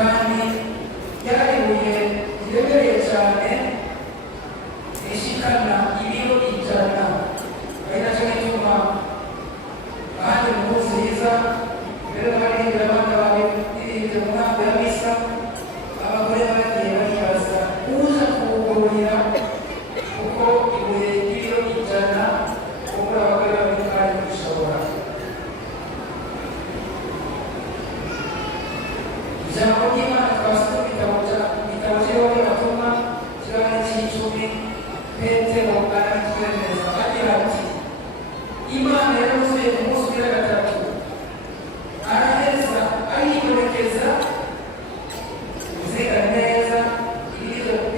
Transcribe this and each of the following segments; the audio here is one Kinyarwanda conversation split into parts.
kandi byaribuye biremereye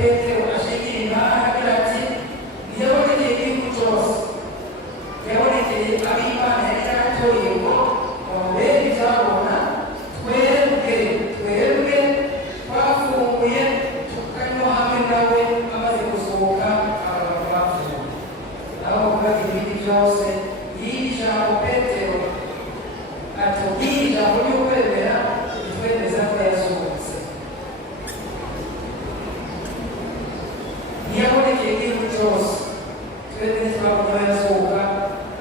Petero ashigira imana agira ati ntiyabonekeye igihugu cyose, yabonekeye ab'Imana yari yaratoye ngo bamubere ibyabona. Twebwe twafunguye tukanywa hamwe nawe amaze gusohoka abagabo bapfuye. Aho kubagira ibindi byose y'iri jambo Petero atubwira ijambo ry'ukwemera ritwemeza ko yasohotse. Ntiyabonekeye igihugu cyose, twebwe ntitwabona yasohoka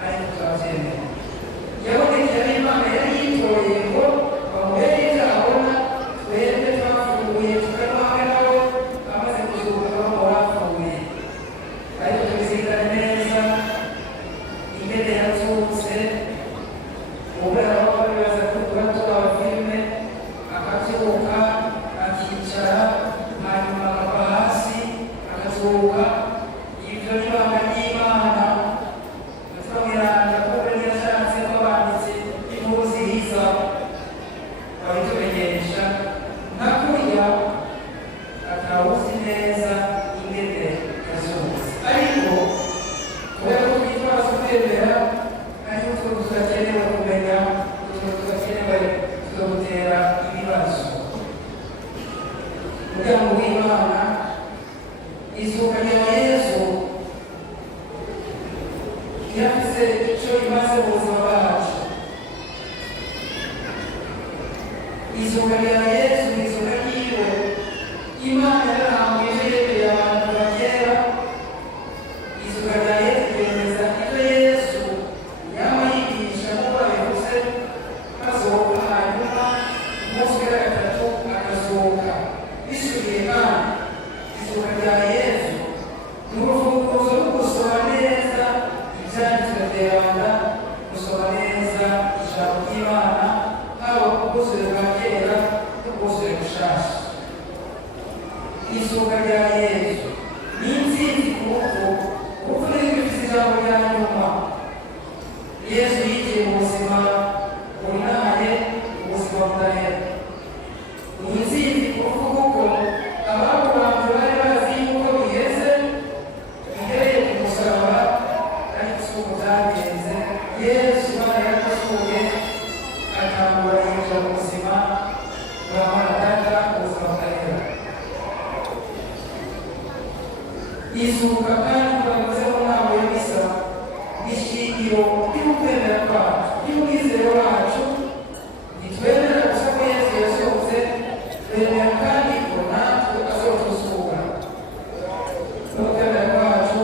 ariko turabyemera. Yabonekeye ab'Imana yari yitoreye ngo bamubere ibyabona. Twebwe twafunguye tukanywa hamwe nawe amaze gusohoka abo bapfuye. Ariko tubizirikane neza ingene yazutse. Umwana w'abana baza kuvuga tuba filime akabyuka akicara hanyuma akava hasi akazuka. Ibyo ni ibanga ry'Imana. Twabiranga kuko yashatse ko abanditsi inkuru zihiza babitumenyesha nka kurya atawuzi neza ingene yazutse. Ariko kubera ko twitwaza ukwemera ariko tudakenewe kumenya, tudakenewe tukagutera ibibazo. Umuryango w'Imana, izuka rya Yesu ryafise icyo rimaze mu buzima bwacu. Izuka rya Yesu ni izuka ryiwe. Imana yarahambuye yerekeye abantu ba kera. Izuka rya Yesu ryemeza ibyo Yesu yaba yigisha nk'uko yabivuze, asohoka hanyuma umunsi wa gatatu agasohoka. Bisubiye kandi izuka rya Yesu ni urufunguzo rwo gusoma neza ibyanditswe by'Imana, gusoma neza ijambo ry'Imana, haba ku bwuzure bwa kera n'ubwuzure bushasha. Izuka rya Yesu ni intsinzi ku rupfu. Urupfu ni rwifite ijambo rya nyuma. Yesu yigiye mu buzima bunaye, ubuzima budahera. Ni intsinzi ku rupfu kuko abakurambye bari bazi yuko biheze, bihereye ku musaraba, ariko si uko byagenze. Yesu Imana yarapfuye atangura yinjira mu buzima bwa Maranatha, ubuzima budahera. Izuka kandi twavuze mu nama y'imisa ishingiro ry'ukwemera kwacu, ry'umwizero wacu. Ntitwemera gusa ko Yesu yasohotse, twemera kandi ko natwe azotuzuka. N'ukwemera kwacu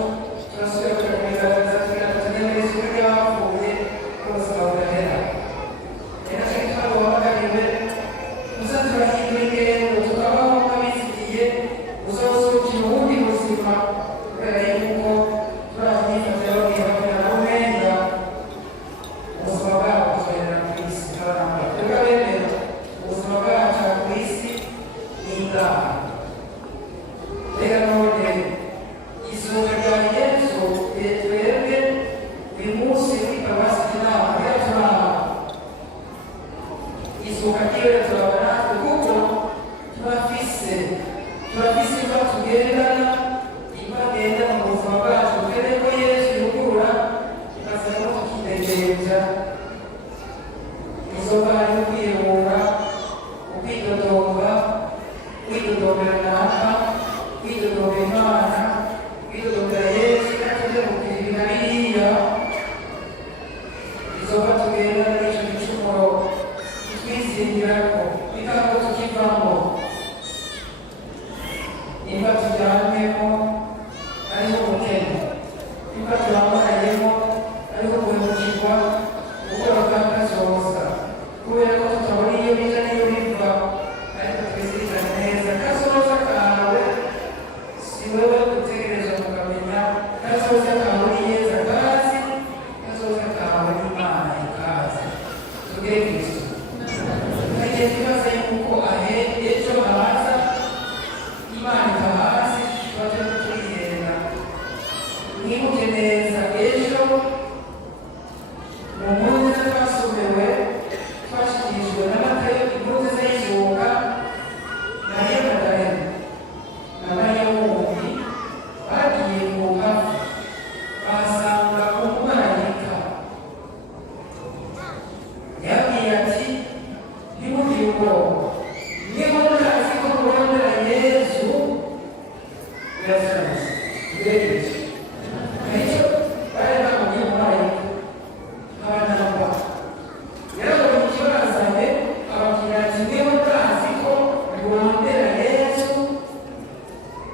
turasubira tukabigaragaza tugira tuti Yesu ryapfuye ubuzima budahera. Rero nacyo gituma duhamagariwe tuza turahindura ingendo tukabaho nk'abizigiye uzosukira ubundi buzima, kubera yuko turazimyifatira babwira na umwenda ubuzima bwabo buzoherera ku isi. Twebwe abemera ubuzima bwacu ku isi ni ingaha. Reka none izuka rya Yesu twebwe uyu munsi muri paruwasi Kinama rero turaba izuka ryiwe turaba natwe kuko turafise ibyo tugendana, ibagendana mu buzima bwacu. Twere ko Yesu yugurura tukazana no tukidegemvya. Izoba ari ukwiyehura, ukwidodomba, kwidodombera naka, kwidodombera Imana, kwidodombera Yesu, natujya mu kwirinda biriya. Izoba tugendana n'ico gicumuro kitwizingirako, bikanga ko tukivamo. Nimba tujyanwemo ariho ubukene, nimba turambarayemo ariho guhemukirwa, gukora kandi kazoza, kubera ko tutabona iyo bija n'iyo biva. Ariko twizirikane neza kazoza kawe si wewe utegereje kukamenya. Kazoza kawe ni Yesu akazi, kazoza kawe ni Imana ikazi. Tugere Kristo tukagiye twibaza yuko ejo haza Imana ikahazi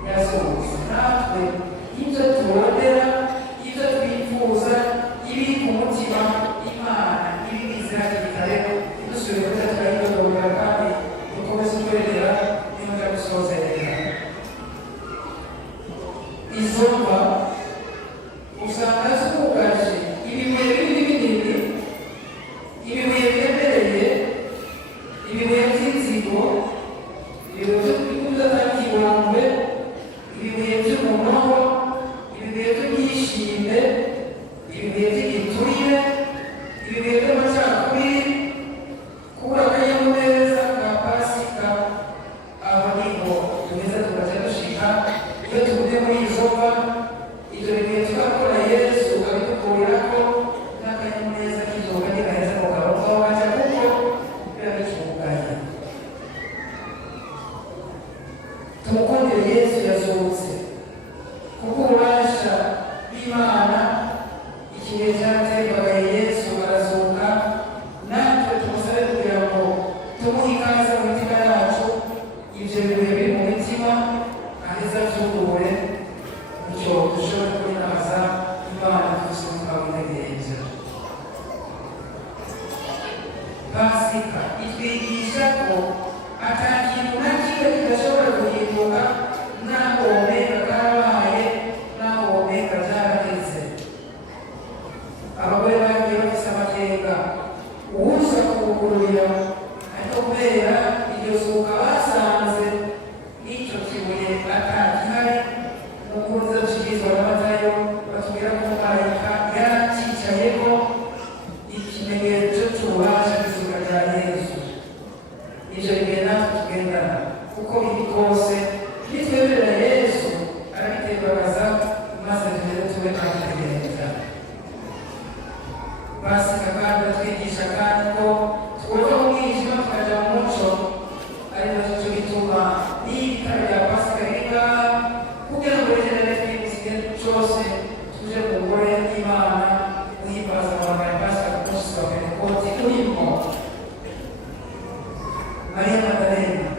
yazutse. Natwe ibyo tubonera, ibyo twifuza, ibiri ku mutima, Imana ibibizi hakiri kare, idusubire kuza turayidodora kandi dukomeze kwerera n'intuga gusozerera. Izo mva usanga zugaje ibibuye binini binini, ibibuye biremereye, ibibuye by'inzigo, ibibuye by'ubudatakibombe, ibibuye by'umunoho, ibibuye by'ubwishime, ibibuye by'igiturire, ibibuye by'amacakubiri, kubura akanyamuneza ka Pasika. Aho niho tugeze tugaca dushika, iyo tuvuye muri izo mva, ibyo bibuye tugakora Yesu abitukurirako n'akanyamuneza k'izuba ntigaheze mu kanwa kawacu, kuko biba bitunganye. Tumukundire Yesu yazutse, kuko ububasha bw'Imana ikihe cyatembaga Yesu arazuka. Natwe tumusabe kugira ngo tumuhe ikaze mu mitima yacu, ibyo bibuye biri mu mitima aheza byugure, bityo dushobore kubinaza Imana tuzimuka wintegereza. Pasika itwigisha ko ata kintu na kimwe kidashobora guhinduka, naho womeka karabaye, naho womeka byaraheze. Abagore bagiye bafise amakenga, uwuza kubugururira, ariko kubera iryo zuka basanze n'icyo kibuye atagihari, n'ukuntu zicigizwa n'Amatayo batubwira ko umumarayika yaracyicayeko, ikimenyetso cy'ububasha bw'izuka rya Yesu. Ibyo bigiye natwe tugendana, kuko biri kose nitwemerera Yesu arabitembagaza, maze tugere tube twitegereza. Pasika kandi batwigisha kandi ko twova mu mwijima tukaja mu muco, ari nacyo cyo gituma n'ibitaro bya Pasika biri ngaha, kugira ngo regerere twibisigaye cyose tuje mu ngoro y'Imana guhimbaza amabanga ya Pasika ku munsi wa Pentekoti urimo. Mariya Magdalena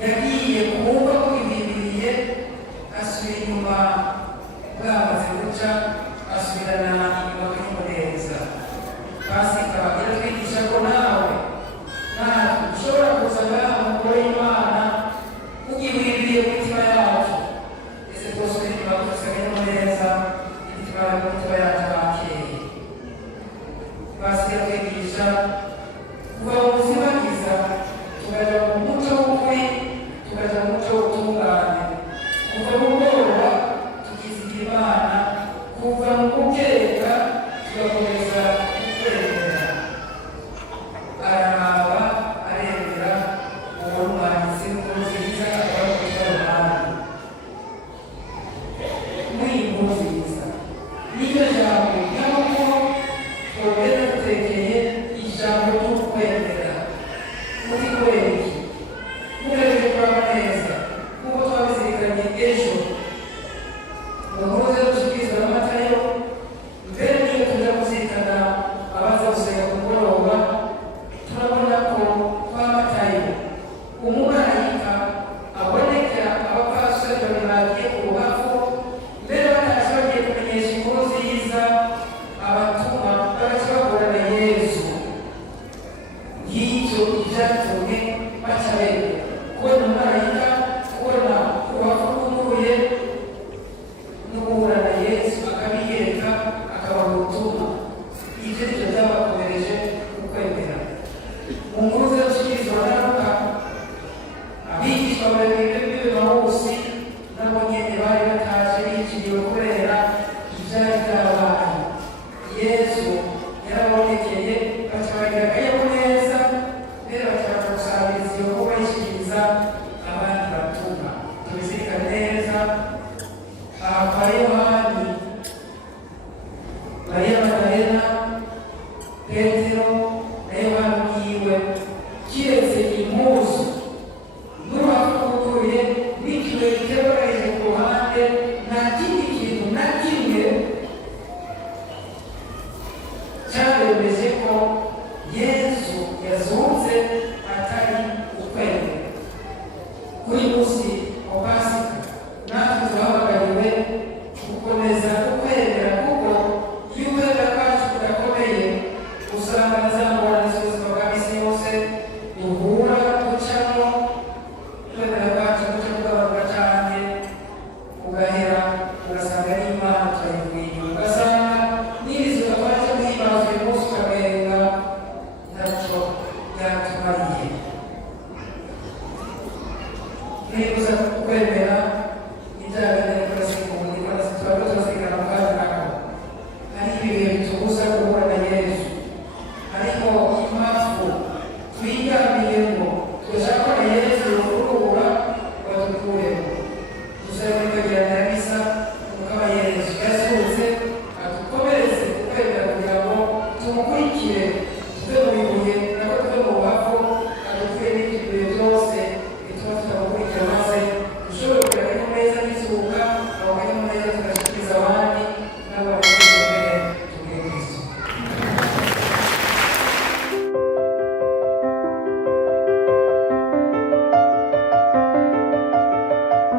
yagiye kumva ko ibibiriye, asubira inyuma bwamaze guca, asubirana inyuma kwimuneza. Pasika iratwigisha ko nawe natwe ushobora kuza ngaha mu ngoro y'Imana ugihwiriye mu mitima yacu. Ese twose inyuma dufise akanyamuneza, imitima yacu bakeye. Pasika iratwigisha kuva mu buzima bwiza tukaja mu muco w'ukuri, tukaja mu muco w'ubutungane, kuva mu bwoba tukizigira Imana, kuva mu gukeka tugakomeza kukwemera. Araraba aremera uwo mwanditsi w'inkuru nziza akaba kwitwa Yohana. Muri iyi nkuru nziza n'iryo jambo nyamukuru twogeza dutekeye ijambo ry'ukwemera. Muri kubera iki? Murebeye kuraba neza nk'uko twabizirikanye ejo mu nkuru zo gushyikirizwa n'Amatayo, mbere n'iyo tuza kuzirikana abaza gusenga ku mugoroba, turabona ko kwa Matayo umumarayika abonekera abapasiteri babiri bagiye ku rubavu, mbere bataje bagiye kumenyesha inkuru nziza abatuma bagaca bahura na Yesu. Ngicyo ibyatumye baca bemera kubona umumarayika, kubona urubavu rwuguruye, no guhura na Yesu akabiyereka, akabaha ubutumwa. Ibyo nibyo byabakomereje ukwemera. Mu nkuru zo gushyikirizwa na Luka, abigishwa babiri b'Emawusi nabo nyene bari bataje bikiriwe kubera ivyari vyabaye. Yesu yarabonekeye, baca bagira akanyamuneza, mbere baca baja gusabiriza iyo nkuru bayishikiriza abandi batumwa. Tubizirikane neza aha kwa Yohani, Mariya Magdalena, Petero na Yohana ubwiwe, kiretse impuzu n'urubavu rwuguruye n'ikibuye gitegereje ku ruhande, nta kindi kintu na kimwe cyabemeje ko Yesu yazutse atari ukwemera. Kuri munsi wa Pasika twahindukire tuve mu bibuye